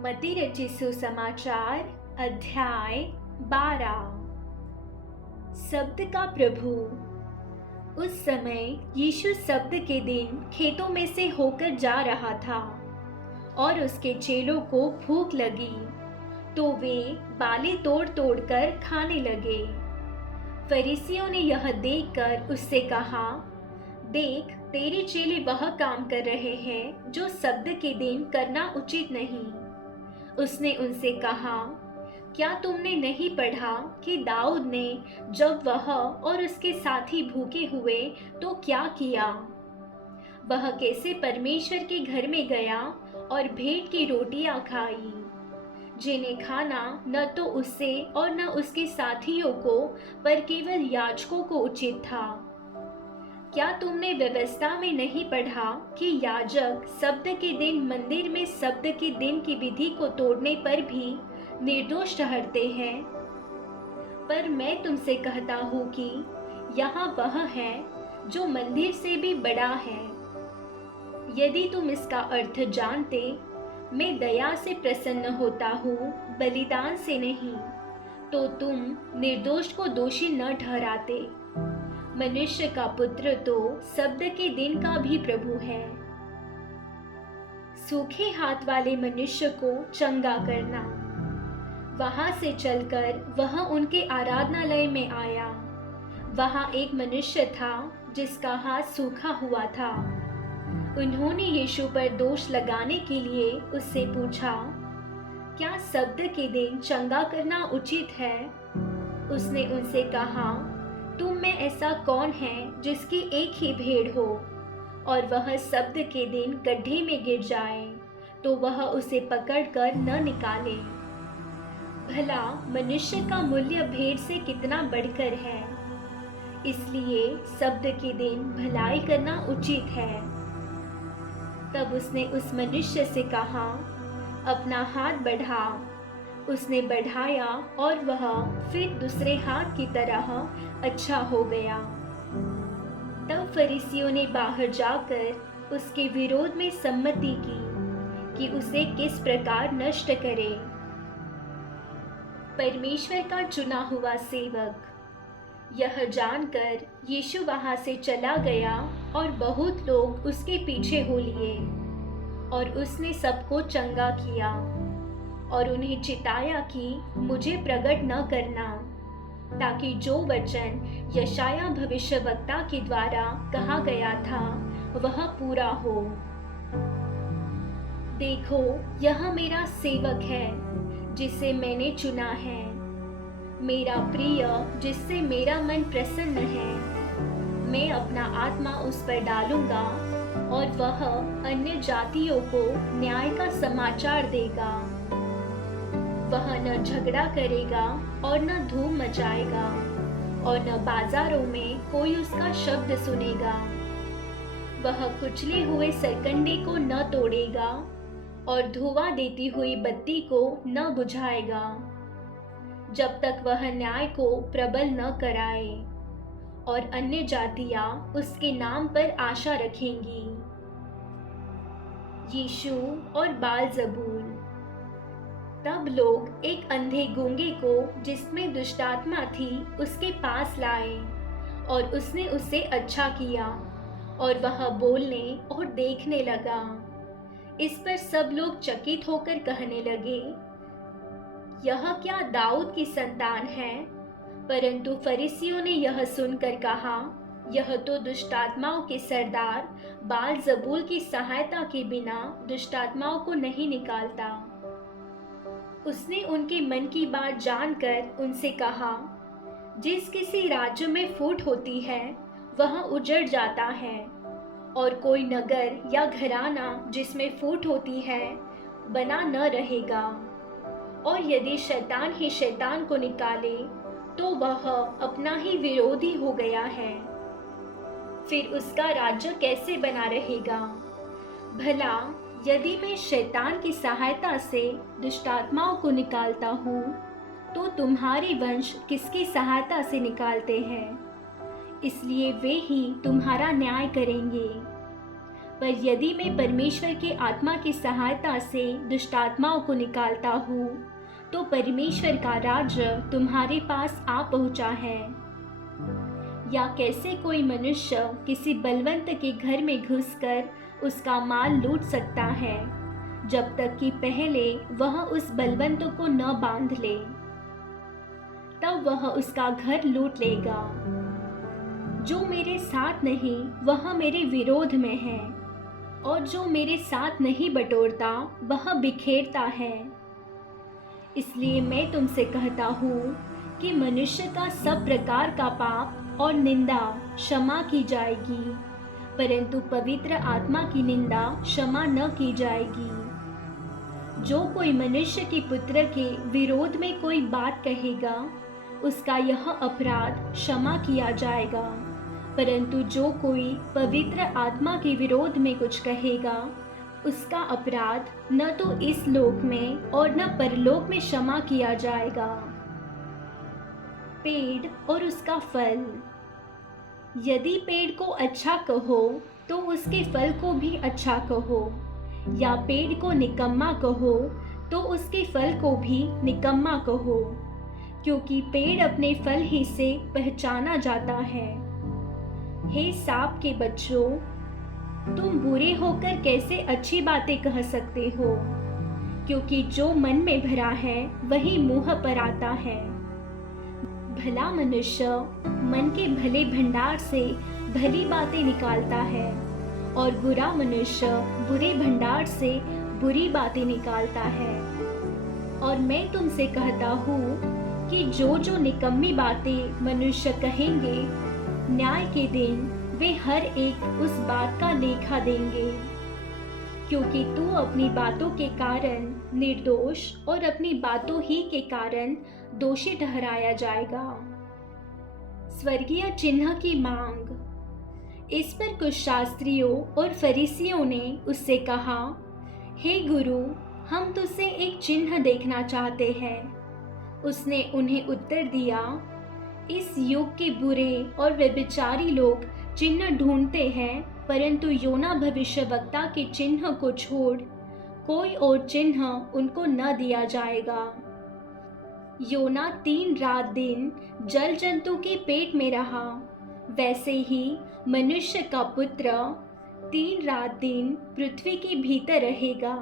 मती रची सुसमाचार अध्याय 12। शब्द का प्रभु। उस समय यीशु शब्द के दिन खेतों में से होकर जा रहा था और उसके चेलों को भूख लगी तो वे बालें तोड़ तोड़ कर खाने लगे। फरीसियों ने यह देखकर उससे कहा, देख, तेरे चेले वह काम कर रहे हैं जो शब्द के दिन करना उचित नहीं। उसने उनसे कहा, क्या तुमने नहीं पढ़ा कि दाऊद ने जब वह और उसके साथी भूखे हुए तो क्या किया? वह कैसे परमेश्वर के घर में गया और भेंट की रोटियां खाई, जिन्हें खाना न तो उससे और न उसके साथियों को पर केवल याजकों को उचित था। क्या तुमने व्यवस्था में नहीं पढ़ा कि याजक शब्द के दिन मंदिर में शब्द के दिन की विधि को तोड़ने पर भी निर्दोष ठहरते हैं? पर मैं तुमसे कहता हूँ कि यहाँ वह है जो मंदिर से भी बड़ा है। यदि तुम इसका अर्थ जानते, मैं दया से प्रसन्न होता हूँ, बलिदान से नहीं, तो तुम निर्दोष को दोषी न ठहराते। मनुष्य का पुत्र तो शब्द के दिन का भी प्रभु है। सूखे हाथ वाले मनुष्य को चंगा करना। वहां से चलकर वह उनके आराधनालय में आया। वहां एक मनुष्य था जिसका हाथ सूखा हुआ था। उन्होंने यीशु पर दोष लगाने के लिए उससे पूछा, क्या शब्द के दिन चंगा करना उचित है? उसने उनसे कहा, तुम में ऐसा कौन है जिसकी एक ही भेड़ हो और वह शब्द के दिन गड्ढे में गिर जाए तो वह उसे पकड़कर न निकाले? भला मनुष्य का मूल्य भेड़ से कितना बढ़कर है। इसलिए शब्द के दिन भलाई करना उचित है। तब उसने उस मनुष्य से कहा, अपना हाथ बढ़ा। उसने बढ़ाया और वह फिर दूसरे हाथ की तरह अच्छा हो गया। तब फरीसियों ने बाहर जाकर उसके विरोध में सम्मति की कि उसे किस प्रकार नष्ट करे। परमेश्वर का चुना हुआ सेवक। यह जानकर यीशु वहां से चला गया और बहुत लोग उसके पीछे हो लिए और उसने सबको चंगा किया और उन्हें चिताया कि मुझे प्रकट न करना, ताकि जो वचन यशाया भविष्यवक्ता के द्वारा कहा गया था वह पूरा हो। देखो, यह मेरा सेवक है जिसे मैंने चुना है, मेरा प्रिय जिससे मेरा मन प्रसन्न है। मैं अपना आत्मा उस पर डालूंगा और वह अन्य जातियों को न्याय का समाचार देगा। वह न झगड़ा करेगा और न धूम मचाएगा और न बाजारों में कोई उसका शब्द सुनेगा। वह कुचले हुए सरकंडे को न तोड़ेगा और धुआं देती हुई बत्ती को न बुझाएगा, जब तक वह न्याय को प्रबल न कराए। और अन्य जातियां उसके नाम पर आशा रखेंगी। यीशु और बालजबूल। तब लोग एक अंधे गूंगे को जिसमें दुष्टात्मा थी उसके पास लाए और उसने उससे अच्छा किया और वह बोलने और देखने लगा। इस पर सब लोग चकित होकर कहने लगे, यह क्या दाऊद की संतान है? परंतु फरीसियों ने यह सुनकर कहा, यह तो दुष्टात्माओं के सरदार बालजबूल की सहायता के बिना दुष्टात्माओं को नहीं निकालता। उसने उनके मन की बात जानकर उनसे कहा, जिस किसी राज्य में फूट होती है वह उजड़ जाता है, और कोई नगर या घराना जिसमें फूट होती है बना न रहेगा। और यदि शैतान ही शैतान को निकाले तो वह अपना ही विरोधी हो गया है, फिर उसका राज्य कैसे बना रहेगा? भला यदि मैं शैतान की सहायता से दुष्टात्माओं को निकालता हूँ, तो तुम्हारे वंश किसकी सहायता से निकालते हैं? इसलिए वे ही तुम्हारा न्याय करेंगे। पर यदि मैं परमेश्वर के आत्मा की सहायता से दुष्टात्माओं को निकालता हूँ, तो परमेश्वर का राज्य तुम्हारे पास आ पहुँचा है। या कैसे कोई मनुष्य किसी बलवंत के घर में घुसकर उसका माल लूट सकता है, जब तक कि पहले वह उस बलवंत को न बांध ले। तब वह उसका घर लूट लेगा। जो मेरे साथ नहीं वह मेरे विरोध में है, और जो मेरे साथ नहीं बटोरता वह बिखेरता है। इसलिए मैं तुमसे कहता हूँ कि मनुष्य का सब प्रकार का पाप और निंदा क्षमा की जाएगी, परंतु पवित्र आत्मा की निंदा क्षमा न की जाएगी। जो कोई मनुष्य के पुत्र के विरोध में कोई बात कहेगा, उसका यह अपराध क्षमा किया जाएगा, परंतु जो कोई पवित्र आत्मा के विरोध में कुछ कहेगा, उसका अपराध न तो इस लोक में और न परलोक में क्षमा किया जाएगा। पेड़ और उसका फल। यदि पेड़ को अच्छा कहो तो उसके फल को भी अच्छा कहो, या पेड़ को निकम्मा कहो तो उसके फल को भी निकम्मा कहो, क्योंकि पेड़ अपने फल ही से पहचाना जाता है। हे सांप के बच्चों, तुम बुरे होकर कैसे अच्छी बातें कह सकते हो? क्योंकि जो मन में भरा है वही मुंह पर आता है। भला मनुष्य मन के भले भंडार से भली बातें निकालता है, और बुरा मनुष्य बुरे भंडार से बुरी बातें निकालता है। और मैं तुमसे कहता हूँ कि जो जो निकम्मी बातें मनुष्य कहेंगे, न्याय के दिन वे हर एक उस बात का लेखा देंगे, क्योंकि तू अपनी बातों के कारण निर्दोष और अपनी बातों ही के कारण दोषी ठहराया जाएगा। स्वर्गीय चिन्ह की मांग। इस पर कुछ शास्त्रियों और फरीसियों ने उससे कहा, हे गुरु, हम तुझसे एक चिन्ह देखना चाहते हैं। उसने उन्हें उत्तर दिया, इस युग के बुरे और व्यभिचारी लोग चिन्ह ढूंढते हैं, परंतु योना भविष्यवक्ता के चिन्ह को छोड़ कोई और चिन्ह उनको न दिया जाएगा। योना 3 रात दिन जल जंतु के पेट में रहा, वैसे ही मनुष्य का पुत्र 3 रात दिन पृथ्वी के भीतर रहेगा।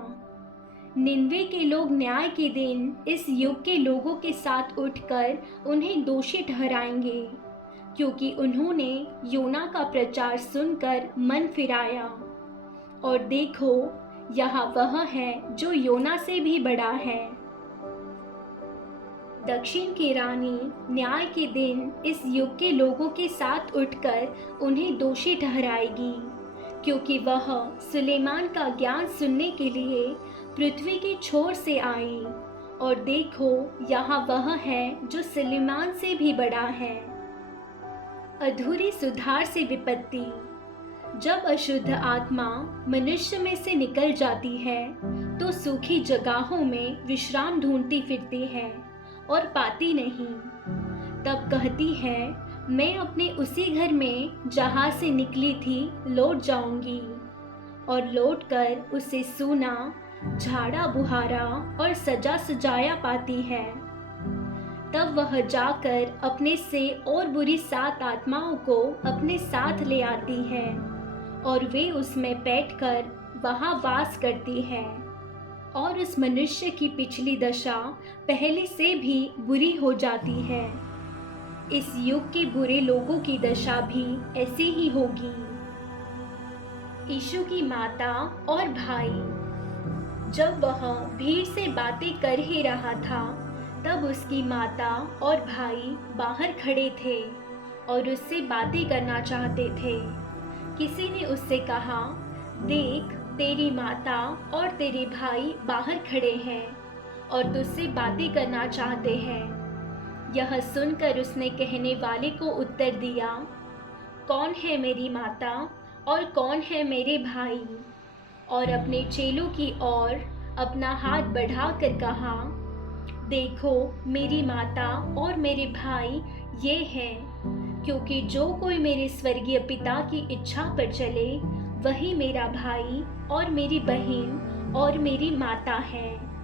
निन्वे के लोग न्याय के दिन इस युग के लोगों के साथ उठकर उन्हें दोषी ठहराएंगे, क्योंकि उन्होंने योना का प्रचार सुनकर मन फिराया। और देखो, यहाँ वह है जो योना से भी बड़ा है। दक्षिण की रानी न्याय के दिन इस युग के लोगों के साथ उठकर उन्हें दोषी ठहराएगी, क्योंकि वह सुलेमान का ज्ञान सुनने के लिए पृथ्वी के छोर से आई। और देखो, यहाँ वह है जो सुलेमान से भी बड़ा है। अधूरी सुधार से विपत्ति। जब अशुद्ध आत्मा मनुष्य में से निकल जाती है, तो सूखी जगहों में विश्राम ढूंढती फिरती है और पाती नहीं। तब कहती है, मैं अपने उसी घर में जहाँ से निकली थी लौट जाऊंगी। और लौटकर उसे सूना, झाड़ा बुहारा और सजा सजाया पाती है। तब वह जाकर अपने से और बुरी 7 आत्माओं को अपने साथ ले आती है, और वे उसमें बैठकर वहाँ वास करती है। और उस मनुष्य की पिछली दशा पहले से भी बुरी हो जाती है। इस युग के बुरे लोगों की दशा भी ऐसी ही होगी। यीशु की माता और भाई। जब वह भीड़ से बातें कर ही रहा था, तब उसकी माता और भाई बाहर खड़े थे और उससे बातें करना चाहते थे। किसी ने उससे कहा, देख, तेरी माता और तेरे भाई बाहर खड़े हैं और तुझसे बातें करना चाहते हैं। यह सुनकर उसने कहने वाले को उत्तर दिया, कौन है मेरी माता और कौन है मेरे भाई? और अपने चेलों की ओर अपना हाथ बढ़ाकर कहा, देखो, मेरी माता और मेरे भाई ये हैं, क्योंकि जो कोई मेरे स्वर्गीय पिता की इच्छा पर चले वही मेरा भाई और मेरी बहन और मेरी माता है।